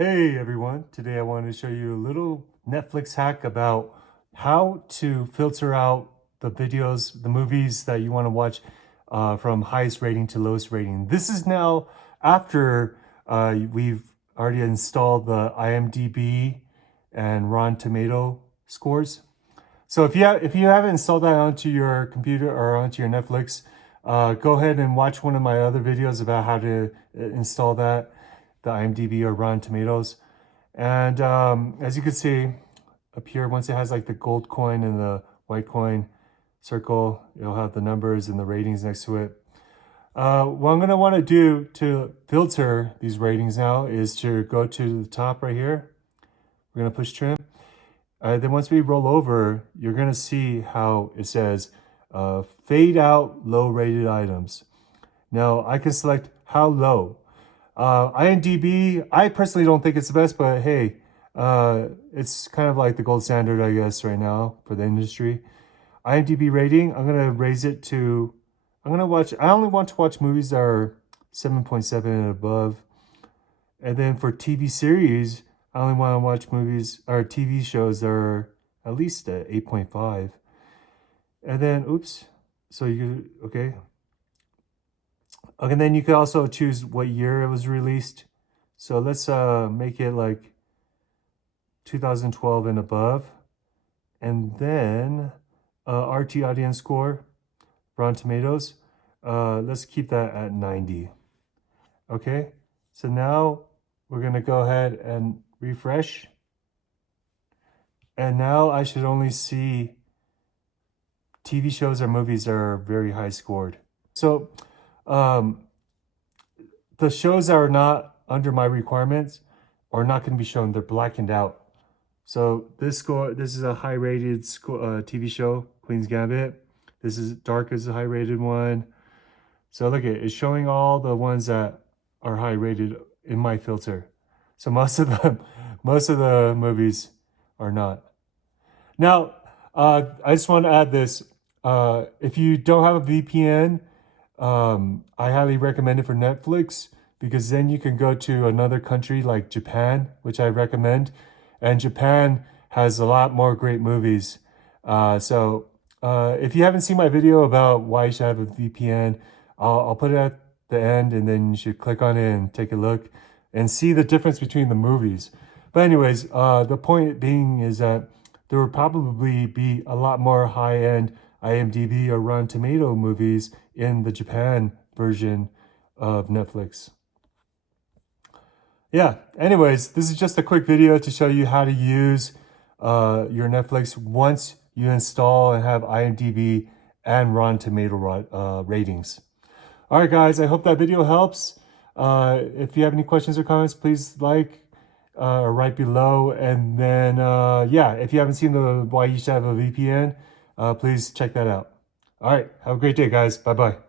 Hey everyone, today I wanted to show you a little Netflix hack about how to filter out the videos, the movies that you want to watch from highest rating to lowest rating. This is now after we've already installed the IMDb and Rotten Tomato scores. So if you haven't installed that onto your computer or onto your Netflix, go ahead and watch one of my other videos about how to install that, the IMDb or Rotten Tomatoes. And as you can see up here, once it has like the gold coin and the white coin circle, it'll have the numbers and the ratings next to it. What I'm going to want to do to filter these ratings now is to go to the top right here. We're going to push trim. Then once we roll over, you're going to see how it says fade out low rated items. Now I can select how low. IMDb, I personally don't think it's the best, but hey, it's kind of like the gold standard, I guess, right now for the industry. IMDb rating, I'm going to raise it to, I only want to watch movies that are 7.7 and above. And then for TV series, I only want to watch movies or TV shows that are at least 8.5. And then, oops, so okay. Okay, then you could also choose what year it was released. So let's make it like 2012 and above. And then RT audience score, Rotten Tomatoes, let's keep that at 90. Okay, so now we're gonna go ahead and refresh. And now I should only see TV shows or movies that are very high scored. So the shows that are not under my requirements are not going to be shown. They're blackened out. So this is a high rated TV show, Queen's Gambit. This is Dark is a high rated one. So look, it's showing all the ones that are high rated in my filter. So most of the movies are not. Now, I just want to add this. If you don't have a VPN, I highly recommend it for Netflix, because then you can go to another country like Japan, which I recommend. And Japan has a lot more great movies. So if you haven't seen my video about why you should have a VPN, I'll put it at the end, and then you should click on it and take a look and see the difference between the movies. But anyways, the point being is that there will probably be a lot more high-end IMDb or Rotten Tomato movies in the Japan version of Netflix. Yeah, anyways, this is just a quick video to show you how to use your Netflix once you install and have IMDb and Rotten Tomato ratings. All right, guys, I hope that video helps. If you have any questions or comments, please like or write below. And then, yeah, if you haven't seen the why you should have a VPN, please check that out. All right, have a great day, guys. Bye-bye.